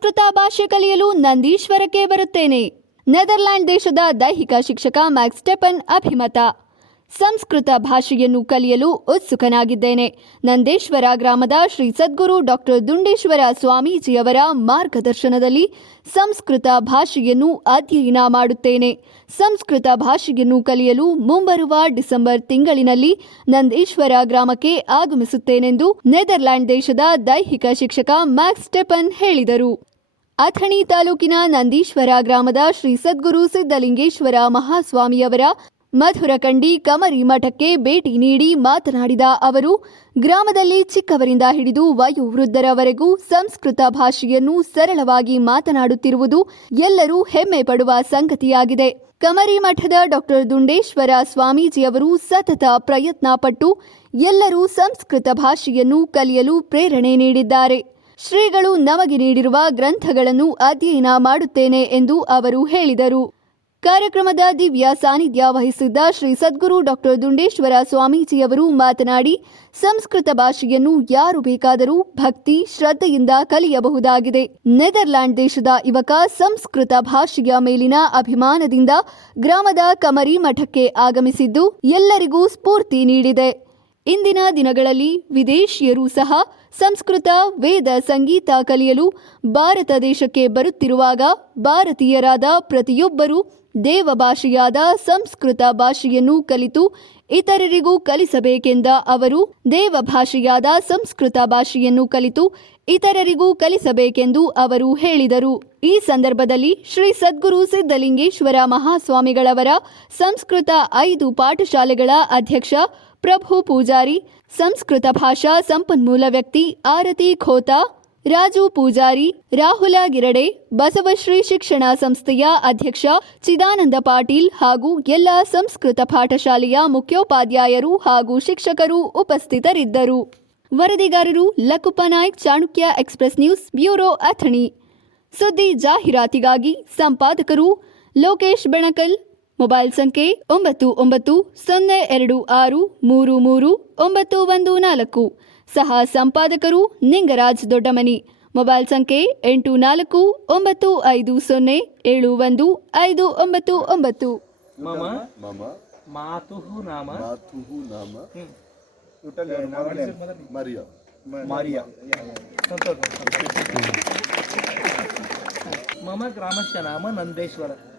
ಸಂಸ್ಕೃತ ಭಾಷೆ ಕಲಿಯಲು ನಂದೀಶ್ವರಕ್ಕೆ ಬರುತ್ತೇನೆ. ನೆದರ್ಲ್ಯಾಂಡ್ ದೇಶದ ದೈಹಿಕ ಶಿಕ್ಷಕ ಮ್ಯಾಕ್ಸ್ ಸ್ಟೆಪನ್ ಅಭಿಮತ. ಸಂಸ್ಕೃತ ಭಾಷೆಯನ್ನು ಕಲಿಯಲು ಉತ್ಸುಕನಾಗಿದ್ದೇನೆ. ನಂದೇಶ್ವರ ಗ್ರಾಮದ ಶ್ರೀ ಸದ್ಗುರು ಡಾಕ್ಟರ್ ದುಂಡೇಶ್ವರ ಸ್ವಾಮೀಜಿಯವರ ಮಾರ್ಗದರ್ಶನದಲ್ಲಿ ಸಂಸ್ಕೃತ ಭಾಷೆಯನ್ನು ಅಧ್ಯಯನ ಮಾಡುತ್ತೇನೆ. ಸಂಸ್ಕೃತ ಭಾಷೆಯನ್ನು ಕಲಿಯಲು ಮುಂಬರುವ ಡಿಸೆಂಬರ್ ತಿಂಗಳಿನಲ್ಲಿ ನಂದೇಶ್ವರ ಗ್ರಾಮಕ್ಕೆ ಆಗಮಿಸುತ್ತೇನೆಂದು ನೆದರ್ಲ್ಯಾಂಡ್ ದೇಶದ ದೈಹಿಕ ಶಿಕ್ಷಕ ಮ್ಯಾಕ್ಸ್ ಸ್ಟೆಪನ್ ಹೇಳಿದರು. ಅಥಣಿ ತಾಲೂಕಿನ ನಂದೀಶ್ವರ ಗ್ರಾಮದ ಶ್ರೀ ಸದ್ಗುರು ಸಿದ್ದಲಿಂಗೇಶ್ವರ ಮಹಾಸ್ವಾಮಿಯವರ ಮಧುರಕಂಡಿ ಕಮರಿ ಮಠಕ್ಕೆ ಭೇಟಿ ನೀಡಿ ಮಾತನಾಡಿದ ಅವರು, ಗ್ರಾಮದಲ್ಲಿ ಚಿಕ್ಕವರಿಂದ ಹಿಡಿದು ವಯೋವೃದ್ಧರವರೆಗೂ ಸಂಸ್ಕೃತ ಭಾಷೆಯನ್ನು ಸರಳವಾಗಿ ಮಾತನಾಡುತ್ತಿರುವುದು ಎಲ್ಲರೂ ಹೆಮ್ಮೆ ಪಡುವ ಸಂಗತಿಯಾಗಿದೆ. ಕಮರಿ ಮಠದ ಡಾಕ್ಟರ್ ದುಂಡೇಶ್ವರ ಸ್ವಾಮೀಜಿಯವರು ಸತತ ಪ್ರಯತ್ನ ಪಟ್ಟು ಎಲ್ಲರೂ ಸಂಸ್ಕೃತ ಭಾಷೆಯನ್ನು ಕಲಿಯಲು ಪ್ರೇರಣೆ ನೀಡಿದ್ದಾರೆ. ಶ್ರೀಗಳು ನಮಗೆ ನೀಡಿರುವ ಗ್ರಂಥಗಳನ್ನು ಅಧ್ಯಯನ ಮಾಡುತ್ತೇನೆ ಎಂದು ಅವರು ಹೇಳಿದರು. ಕಾರ್ಯಕ್ರಮದ ದಿವ್ಯ ಸಾನ್ನಿಧ್ಯ ವಹಿಸಿದ್ದ ಶ್ರೀ ಸದ್ಗುರು ಡಾಕ್ಟರ್ ದುಂಡೇಶ್ವರ ಸ್ವಾಮೀಜಿಯವರು ಮಾತನಾಡಿ, ಸಂಸ್ಕೃತ ಭಾಷೆಯನ್ನು ಯಾರು ಬೇಕಾದರೂ ಭಕ್ತಿ, ಶ್ರದ್ಧೆಯಿಂದ ಕಲಿಯಬಹುದಾಗಿದೆ. ನೆದರ್ಲ್ಯಾಂಡ್ ದೇಶದ ಯುವಕ ಸಂಸ್ಕೃತ ಭಾಷೆಯ ಮೇಲಿನ ಅಭಿಮಾನದಿಂದ ಗ್ರಾಮದ ಕಮರಿ ಮಠಕ್ಕೆ ಆಗಮಿಸಿದ್ದು ಎಲ್ಲರಿಗೂ ಸ್ಫೂರ್ತಿ ನೀಡಿದೆ. ಇಂದಿನ ದಿನಗಳಲ್ಲಿ ವಿದೇಶಿಯರು ಸಹ ಸಂಸ್ಕೃತ, ವೇದ, ಸಂಗೀತ ಕಲಿಯಲು ಭಾರತ ದೇಶಕ್ಕೆ ಬರುತ್ತಿರುವಾಗ ಭಾರತೀಯರಾದ ಪ್ರತಿಯೊಬ್ಬರೂ ದೇವ ಭಾಷೆಯಾದ ಸಂಸ್ಕೃತ ಭಾಷೆಯನ್ನು ಕಲಿತು ಇತರರಿಗೂ ಕಲಿಸಬೇಕೆಂದ ಅವರು ದೇವ ಭಾಷೆಯಾದ ಸಂಸ್ಕೃತ ಭಾಷೆಯನ್ನು ಕಲಿತು ಇತರರಿಗೂ ಕಲಿಸಬೇಕೆಂದು ಅವರು ಹೇಳಿದರು. ಈ ಸಂದರ್ಭದಲ್ಲಿ ಶ್ರೀ ಸದ್ಗುರು ಸಿದ್ದಲಿಂಗೇಶ್ವರ ಮಹಾಸ್ವಾಮಿಗಳವರ ಸಂಸ್ಕೃತ ಐದು ಪಾಠಶಾಲೆಗಳ ಅಧ್ಯಕ್ಷ ಪ್ರಭು ಪೂಜಾರಿ, ಸಂಸ್ಕೃತ ಭಾಷಾ ಸಂಪನ್ಮೂಲ ವ್ಯಕ್ತಿ ಆರತಿ ಖೋತಾ, ರಾಜು ಪೂಜಾರಿ, ರಾಹುಲ ಗಿರಡೆ, ಬಸವಶ್ರೀ ಶಿಕ್ಷಣ ಸಂಸ್ಥೆಯ ಅಧ್ಯಕ್ಷ ಚಿದಾನಂದ ಪಾಟೀಲ್ ಹಾಗೂ ಎಲ್ಲ ಸಂಸ್ಕೃತ ಪಾಠಶಾಲೆಯ ಮುಖ್ಯೋಪಾಧ್ಯಾಯರು ಹಾಗೂ ಶಿಕ್ಷಕರು ಉಪಸ್ಥಿತರಿದ್ದರು. ವರದಿಗಾರರು Lakupa Naik, Chanakya express news, bureau Athani. ಸುದ್ದಿ ಜಾಹೀರಾತಿಗಾಗಿ ಸಂಪಾದಕರು ಲೋಕೇಶ್ ಬೆಣಕಲ್ ಮೊಬೈಲ್ ಸಂಖ್ಯೆ ಒಂಬತ್ತು ಒಂಬತ್ತು ಸೊನ್ನೆ ಎರಡು ಆರು ಮೂರು ಮೂರು ಒಂಬತ್ತು ಒಂದು ನಾಲ್ಕು. ಸಹ ಸಂಪಾದಕರು ನಿಂಗರಾಜ್ ದೊಡ್ಡಮನಿ. ಮೊಬೈಲ್ ಸಂಖ್ಯೆ ಎಂಟು ನಾಲ್ಕು ಒಂಬತ್ತು ಐದು ಸೊನ್ನೆ ಏಳು ಒಂದು ಐದು ಒಂಬತ್ತು ಒಂಬತ್ತು. ಮಮ? ಮಮ? ಮಮ. ಗ್ರಾಮಸ್ಯ ನಾಮ ನಂದೇಶ್ವರ.